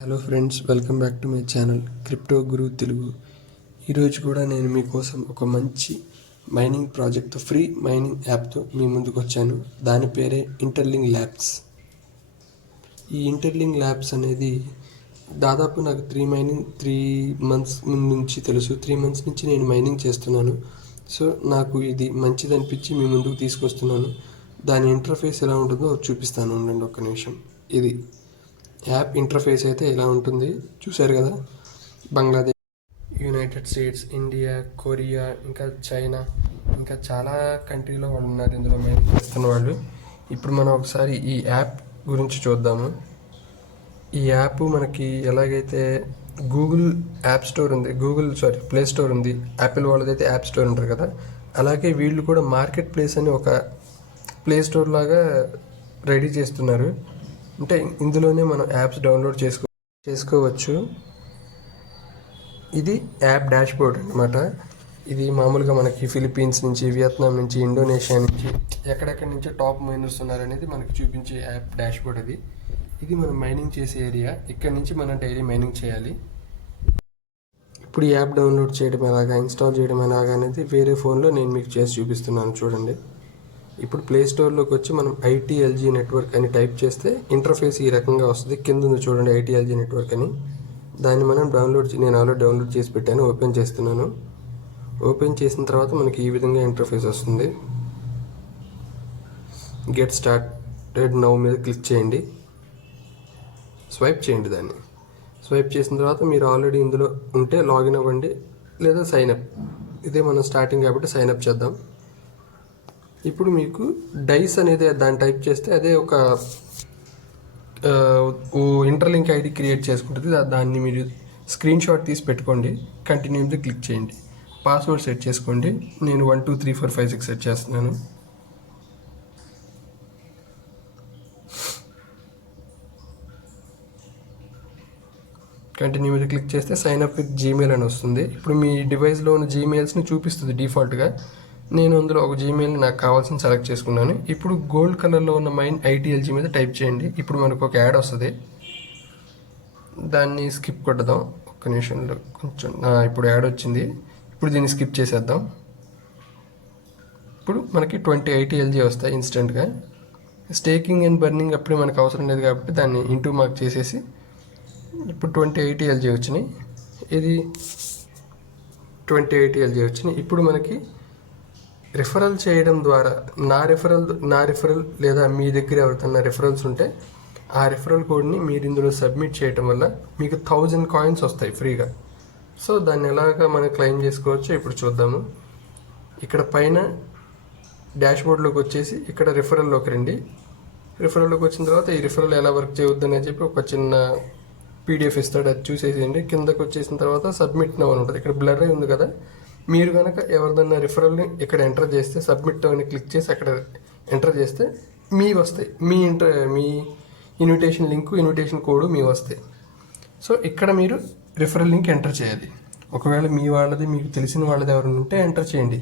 Hello friends, welcome back to my channel crypto Guru Telugu. ఈరోజు కూడా నేను మీకోసం ఒక మంచి మైనింగ్ ప్రాజెక్ట్తో, ఫ్రీ మైనింగ్ యాప్తో మీ ముందుకు వచ్చాను. దాని పేరే ఇంటర్లింక్ ల్యాబ్స్. ఈ ఇంటర్లింక్ ల్యాబ్స్ అనేది దాదాపు నాకు 3 months ముందు నుంచి తెలుసు. 3 months నుంచి నేను మైనింగ్ చేస్తున్నాను. సో నాకు ఇది మంచిది అనిపించి మీ ముందుకు తీసుకొస్తున్నాను. దాని ఇంటర్ఫేస్ ఎలా ఉంటుందో చూపిస్తాను, ఉండండి ఒక్క నిమిషం. ఇది యాప్ ఇంటర్ఫేస్ అయితే ఇలా ఉంటుంది, చూశారు కదా. Bangladesh, United states, India, Korea, ఇంకా చైనా, ఇంకా చాలా కంట్రీలో వాళ్ళు ఉన్నారు ఇందులో మైనింగ్ చేస్తున్న వాళ్ళు. ఇప్పుడు మనం ఒకసారి ఈ యాప్ గురించి చూద్దాము. ఈ యాప్ మనకి ఎలాగైతే గూగుల్ యాప్ స్టోర్ ఉంది, ప్లే స్టోర్ ఉంది, యాపిల్ వాళ్ళదైతే యాప్ స్టోర్ ఉంటారు కదా, అలాగే వీళ్ళు కూడా మార్కెట్ ప్లేస్ అని ఒక ప్లే స్టోర్ లాగా రెడీ చేస్తున్నారు. అంటే ఇందులోనే మనం యాప్స్ డౌన్లోడ్ చేసుకోవచ్చు. ఇది యాప్ డాష్ బోర్డ్ అనమాట. ఇది మామూలుగా మనకి ఫిలిప్పీన్స్ నుంచి, వియత్నాం నుంచి, ఇండోనేషియా నుంచి, ఎక్కడెక్కడి నుంచి టాప్ మైనర్స్ ఉన్నారనేది మనకి చూపించే యాప్ డాష్ బోర్డ్ అది. ఇది మనం మైనింగ్ చేసే ఏరియా. ఇక్కడ నుంచి మనం డైలీ మైనింగ్ చేయాలి. ఇప్పుడు ఈ యాప్ డౌన్లోడ్ చేయడం ఎలాగా, ఇన్స్టాల్ చేయడం ఎలాగా అనేది వేరే ఫోన్లో నేను మీకు చేసి చూపిస్తున్నాను, చూడండి. ఇప్పుడు ప్లే స్టోర్లోకి వచ్చి మనం ఐటీఎల్జీ నెట్వర్క్ అని టైప్ చేస్తే ఇంటర్ఫేస్ ఈ రకంగా వస్తుంది. కింద ఉంది చూడండి, ఐటీఎల్జీ నెట్వర్క్ అని. దాన్ని మనం నేను ఆల్రెడీ డౌన్లోడ్ చేసి పెట్టాను. ఓపెన్ చేస్తున్నాను. ఓపెన్ చేసిన తర్వాత మనకి ఈ విధంగా ఇంటర్ఫేస్ వస్తుంది. గెట్ స్టార్టెడ్ నౌ మీద క్లిక్ చేయండి. స్వైప్ చేయండి. దాన్ని స్వైప్ చేసిన తర్వాత మీరు ఆల్రెడీ ఇందులో ఉంటే లాగిన్ అవ్వండి, లేదా సైన్అప్. ఇదే మనం స్టార్టింగ్ కాబట్టి సైన్అప్ చేద్దాం. ఇప్పుడు మీకు డైస్ అనేది దాన్ని టైప్ చేస్తే అదే ఒక ఇంటర్లింక్ ఐడి క్రియేట్ చేసుకుంటుంది. దాన్ని మీరు స్క్రీన్ షాట్ తీసి పెట్టుకోండి. కంటిన్యూ మీద క్లిక్ చేయండి. పాస్వర్డ్ సెట్ చేసుకోండి. నేను 1 2 3 4 5 6 సెట్ చేస్తున్నాను. కంటిన్యూ మీద క్లిక్ చేస్తే సైన్ అప్ విత్ జీమెయిల్ అని వస్తుంది. ఇప్పుడు మీ డివైస్లో ఉన్న జీమెయిల్స్ని చూపిస్తుంది డిఫాల్ట్గా. నేను అందులో ఒక జీమెయిల్ని నాకు కావాల్సిన సెలెక్ట్ చేసుకున్నాను. ఇప్పుడు గోల్డ్ కలర్లో ఉన్న మైన్ ఐటీఎల్జీ మీద టైప్ చేయండి. ఇప్పుడు మనకు ఒక యాడ్ వస్తుంది, దాన్ని స్కిప్ కొట్టదాం. ఒక్క నిమిషంలో కొంచెం ఇప్పుడు యాడ్ వచ్చింది. ఇప్పుడు దీన్ని స్కిప్ చేసేద్దాం. ఇప్పుడు మనకి 20 ఐటీఎల్జీ వస్తాయి ఇన్స్టెంట్గా. స్టేకింగ్ అండ్ బర్నింగ్ అప్పుడే మనకు అవసరం లేదు కాబట్టి దాన్ని ఇంటూ మార్క్ చేసేసి ఇప్పుడు 20 ఐటీఎల్జీ వచ్చినాయి. ఇది 20 ఐటీఎల్జీ వచ్చినాయి. ఇప్పుడు మనకి రిఫరల్ చేయడం ద్వారా నా రిఫరల్ లేదా మీ దగ్గర ఎవరికన్నా రిఫరల్స్ ఉంటే ఆ రిఫరల్ కోడ్ని మీరు ఇందులో సబ్మిట్ చేయడం వల్ల మీకు 1000 కాయిన్స్ వస్తాయి ఫ్రీగా. సో దాన్ని ఎలాగా మనం క్లెయిమ్ చేసుకోవచ్చో ఇప్పుడు చూద్దాము. ఇక్కడ పైన డాష్ బోర్డ్లోకి వచ్చేసి ఇక్కడ రిఫరల్లోకి రండి. రిఫరల్లోకి వచ్చిన తర్వాత ఈ రిఫరల్ ఎలా వర్క్ చేయవద్దని చెప్పి ఒక చిన్న పీడిఎఫ్ ఇస్తాడు, అది చూసేసేయండి. కిందకు వచ్చేసిన తర్వాత సబ్మిట్ నవ్ అని ఉంటుంది. ఇక్కడ బ్లర్ అయి ఉంది కదా, మీరు కనుక ఎవరిదన్నా రిఫరల్ని ఇక్కడ ఎంటర్ చేస్తే సబ్మిట్ అని క్లిక్ చేసి అక్కడ ఎంటర్ చేస్తే మీ వస్తాయి. మీ ఇన్విటేషన్ లింకు, ఇన్విటేషన్ కోడ్ మీ వస్తాయి. సో ఇక్కడ మీరు రిఫరల్ లింక్ ఎంటర్ చేయాలి. ఒకవేళ మీ వాళ్ళది, మీకు తెలిసిన వాళ్ళది ఎవరైనా ఉంటే ఎంటర్ చేయండి,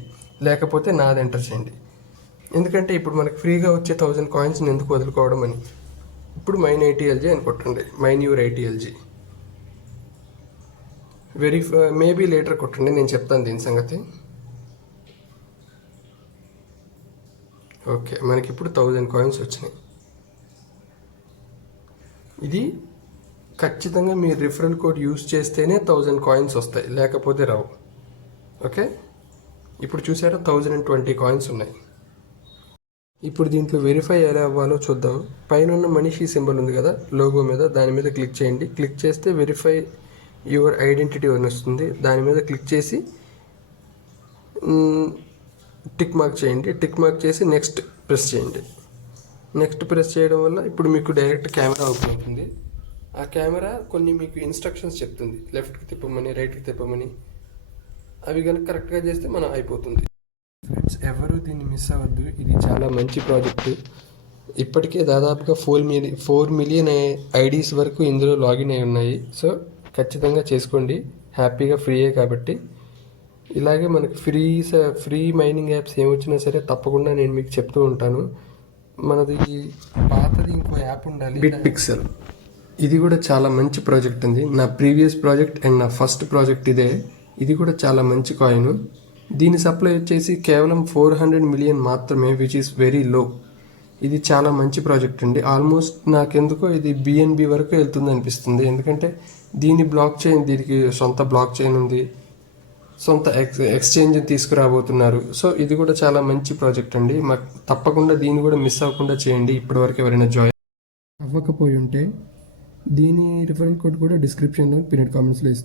లేకపోతే నాది ఎంటర్ చేయండి. ఎందుకంటే ఇప్పుడు మనకు ఫ్రీగా వచ్చే 1000 కాయిన్స్ని ఎందుకు వదులుకోవడం అని. ఇప్పుడు మైన్ ఐటీఎల్జీ అని కొట్టండి, మైన్ యువర్ ఐటీఎల్జీ. మేబీ లేటర్ కొట్టండి, నేను చెప్తాను దీని సంగతి. ఓకే, మనకి ఇప్పుడు 1000 కాయిన్స్ వచ్చినాయి. ఇది ఖచ్చితంగా మీరు రిఫరల్ కోడ్ యూస్ చేస్తేనే 1000 కాయిన్స్ వస్తాయి, లేకపోతే రావు. ఓకే, ఇప్పుడు చూసారా 1020 కాయిన్స్ ఉన్నాయి. ఇప్పుడు దీంట్లో వెరిఫై ఎలా అవ్వాలో చూద్దాం. పైన ఉన్న మనిషి సింబల్ ఉంది కదా లోగో మీద, దాని మీద క్లిక్ చేయండి. క్లిక్ చేస్తే వెరిఫై యువర్ ఐడెంటిటీ అని వస్తుంది. దాని మీద క్లిక్ చేసి టిక్ మార్క్ చేయండి. టిక్ మార్క్ చేసి నెక్స్ట్ ప్రెస్ చేయండి. నెక్స్ట్ ప్రెస్ చేయడం వల్ల ఇప్పుడు మీకు డైరెక్ట్ కెమెరా ఓపెన్ అవుతుంది. ఆ కెమెరా కొన్ని మీకు ఇన్స్ట్రక్షన్స్ చెప్తుంది, లెఫ్ట్కి తిప్పమని, రైట్కి తిప్పమని. అవి కనుక కరెక్ట్గా చేస్తే మనం అయిపోతుంది. ఫ్రెండ్స్, ఎవరు దీన్ని మిస్ అవ్వద్దు. ఇది చాలా మంచి ప్రాజెక్టు. ఇప్పటికే దాదాపుగా 4 మిలియన్ ఐడీస్ వరకు ఇందులో లాగిన్ అయి ఉన్నాయి. సో ఖచ్చితంగా చేసుకోండి, హ్యాపీగా ఫ్రీయే కాబట్టి. ఇలాగే మనకి ఫ్రీ మైనింగ్ యాప్స్ ఏమొచ్చినా సరే తప్పకుండా నేను మీకు చెప్తూ ఉంటాను. మనది పాతది ఇంకో యాప్ ఉండాలి, బిట్ పిక్సెల్. ఇది కూడా చాలా మంచి ప్రాజెక్ట్ ఉంది. నా ప్రీవియస్ ప్రాజెక్ట్ అండ్ నా ఫస్ట్ ప్రాజెక్ట్ ఇదే. ఇది కూడా చాలా మంచి కాయిన్. దీని సప్లై వచ్చేసి కేవలం 400 మిలియన్ మాత్రమే, విచ్ ఈస్ వెరీ లో. ఇది చాలా మంచి ప్రాజెక్ట్ అండి. ఆల్మోస్ట్ నాకెందుకో ఇది బిఎన్బి వరకు వెళ్తుంది అనిపిస్తుంది. ఎందుకంటే దీని బ్లాక్ చైన్, దీనికి సొంత బ్లాక్ చైన్ ఉంది, సొంత ఎక్స్చేంజ్ తీసుకురాబోతున్నారు. సో ఇది కూడా చాలా మంచి ప్రాజెక్ట్ అండి. మాకు తప్పకుండా దీన్ని కూడా మిస్ అవ్వకుండా చేయండి. ఇప్పటివరకు ఎవరైనా జాయిన్ అవ్వకపోయి ఉంటే దీని రిఫరెన్స్ కోడ్ కూడా డిస్క్రిప్షన్లో పిన్నెడ్ కామెంట్స్లో ఇస్తాను.